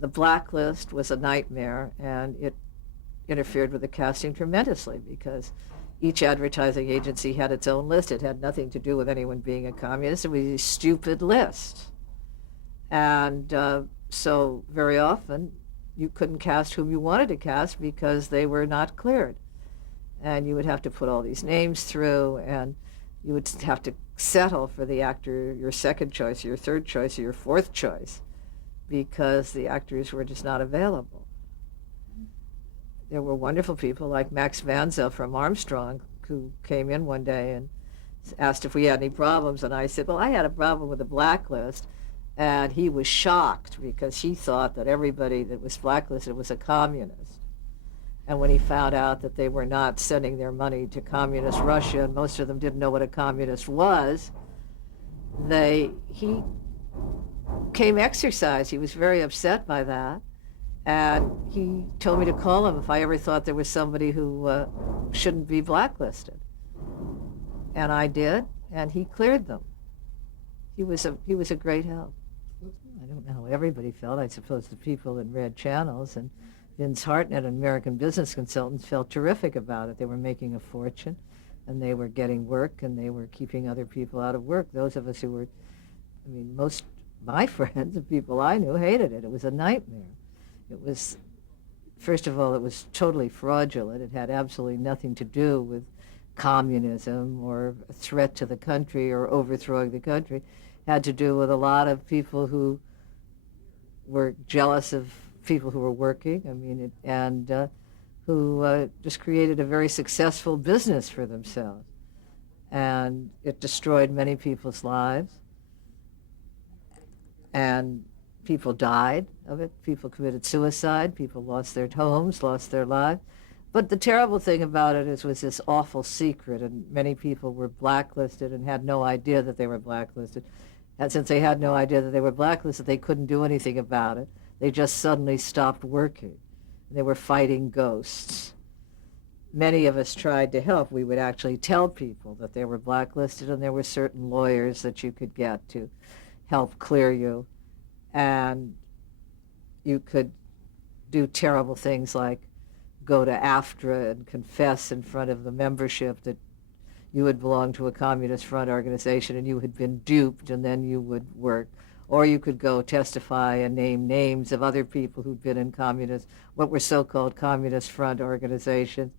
The blacklist was a nightmare, and it interfered with the casting tremendously because each advertising agency had its own list. It had nothing to do with anyone being a communist. It was a stupid list. And so very often you couldn't cast whom you wanted to cast because they were not cleared. And you would have to put all these names through, and you would have to settle for the actor, your second choice, or your third choice, or your fourth choice, because the actors were just not available. There were wonderful people like Max Manzo from Armstrong who came in one day and asked if we had any problems, and I said, well, I had a problem with the blacklist, and he was shocked because he thought that everybody that was blacklisted was a communist. And when he found out that they were not sending their money to communist Russia, and most of them didn't know what a communist was, he came exercised. He was very upset by that. And he told me to call him if I ever thought there was somebody who shouldn't be blacklisted. And I did, and he cleared them. He was a great help. I don't know how everybody felt. I suppose the people in Red Channels and Vince Hartnett and American Business Consultants felt terrific about it. They were making a fortune, and they were getting work, and they were keeping other people out of work. Those of us who were, most my friends, the people I knew, hated it. It was a nightmare. It was, first of all, it was totally fraudulent. It had absolutely nothing to do with communism or a threat to the country or overthrowing the country. It had to do with a lot of people who were jealous of people who were working, who just created a very successful business for themselves. And it destroyed many people's lives. And people died of it. People committed suicide. People lost their homes, lost their lives. But the terrible thing about it was this awful secret, and many people were blacklisted and had no idea that they were blacklisted. And since they had no idea that they were blacklisted, they couldn't do anything about it. They just suddenly stopped working. They were fighting ghosts. Many of us tried to help. We would actually tell people that they were blacklisted, and there were certain lawyers that you could get to help clear you. And you could do terrible things like go to AFTRA and confess in front of the membership that you had belonged to a Communist Front organization and you had been duped, and then you would work. Or you could go testify and name names of other people who'd been in what were so-called Communist Front organizations,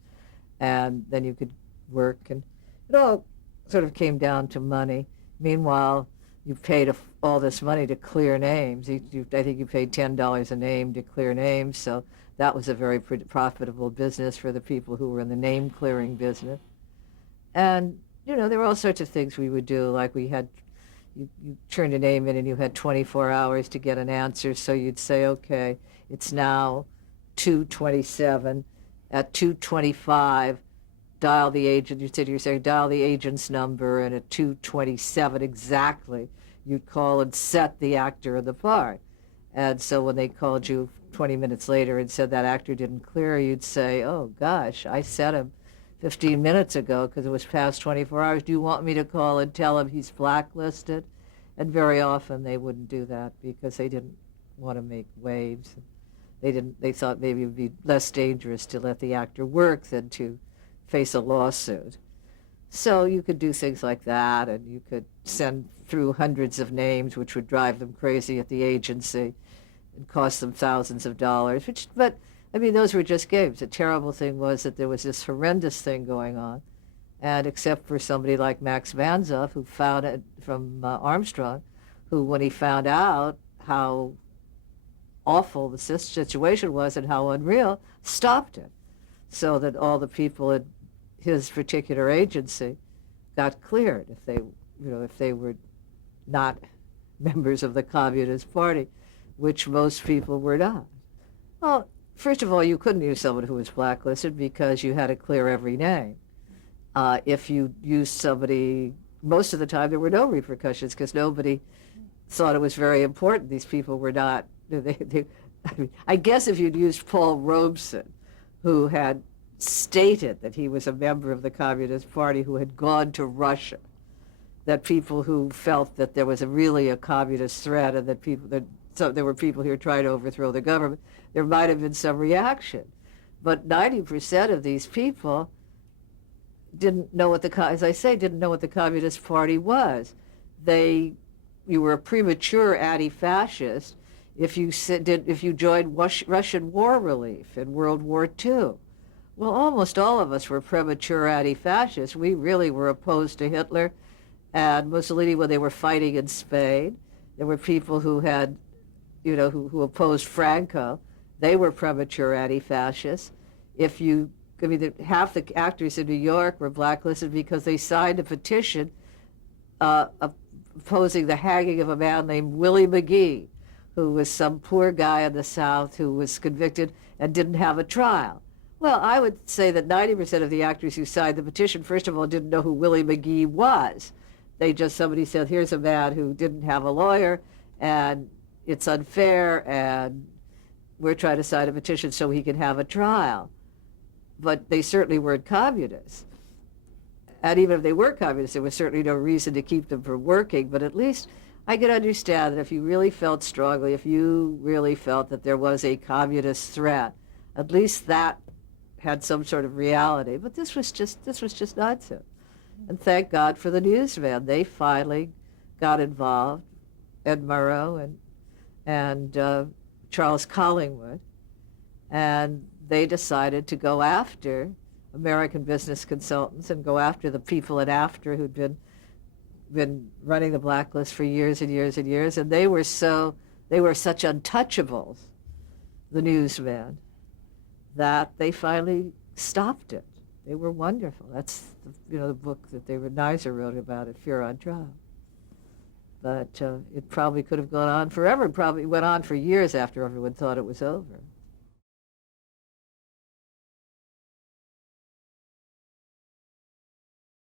and then you could work. And it all sort of came down to money. Meanwhile, you paid all this money to clear names. I think you paid $10 a name to clear names, so that was a very profitable business for the people who were in the name-clearing business. And, there were all sorts of things we would do, like you turned a name in and you had 24 hours to get an answer, so you'd say, okay, it's now 2:27. At 2:25, dial the agent. You're saying dial the agent's number, and at 2:27 exactly, you'd call and set the actor in the part. And so when they called you 20 minutes later and said that actor didn't clear, you'd say, oh gosh, I set him 15 minutes ago because it was past 24 hours. Do you want me to call and tell him he's blacklisted? And very often they wouldn't do that because they didn't want to make waves. They thought maybe it would be less dangerous to let the actor work than to face a lawsuit. So you could do things like that, and you could send through hundreds of names, which would drive them crazy at the agency and cost them thousands of dollars. But those were just games. The terrible thing was that there was this horrendous thing going on, and except for somebody like Max Vanzoff, who found it from Armstrong, who, when he found out how awful the situation was and how unreal, stopped it, so that all the people at his particular agency got cleared if they were not members of the Communist Party, which most people were not. Well, first of all, you couldn't use someone who was blacklisted because you had to clear every name. If you used somebody, most of the time there were no repercussions because nobody thought it was very important. These people were not, I guess if you'd used Paul Robeson, who had stated that he was a member of the Communist Party who had gone to Russia, that people who felt that there was really a communist threat and that so there were people here trying to overthrow the government, there might have been some reaction. But 90% of these people didn't know what as I say, didn't know what the Communist Party was. You were a premature anti-fascist if you joined Russian war relief in World War II. Well, almost all of us were premature anti-fascists. We really were opposed to Hitler and Mussolini when they were fighting in Spain. There were people who had, who opposed Franco. They were premature anti-fascists. Half the actors in New York were blacklisted because they signed a petition opposing the hanging of a man named Willie McGee, who was some poor guy in the South who was convicted and didn't have a trial. Well, I would say that 90% of the actors who signed the petition, first of all, didn't know who Willie McGee was. Somebody said, here's a man who didn't have a lawyer, and it's unfair, and we're trying to sign a petition so he can have a trial. But they certainly weren't communists. And even if they were communists, there was certainly no reason to keep them from working. But at least I could understand that if you really felt strongly, if you really felt that there was a communist threat, at least that had some sort of reality. But this was just nonsense. And thank God for the newsman. They finally got involved, Ed Murrow and Charles Collingwood, and they decided to go after American business consultants and go after the people at AFTRA who'd been running the blacklist for years and years and years, and they were such untouchables, the newsmen, that they finally stopped it. They were wonderful. That's the book that David Nizer wrote about it, Fear on Trial. But it probably could have gone on forever. It probably went on for years after everyone thought it was over.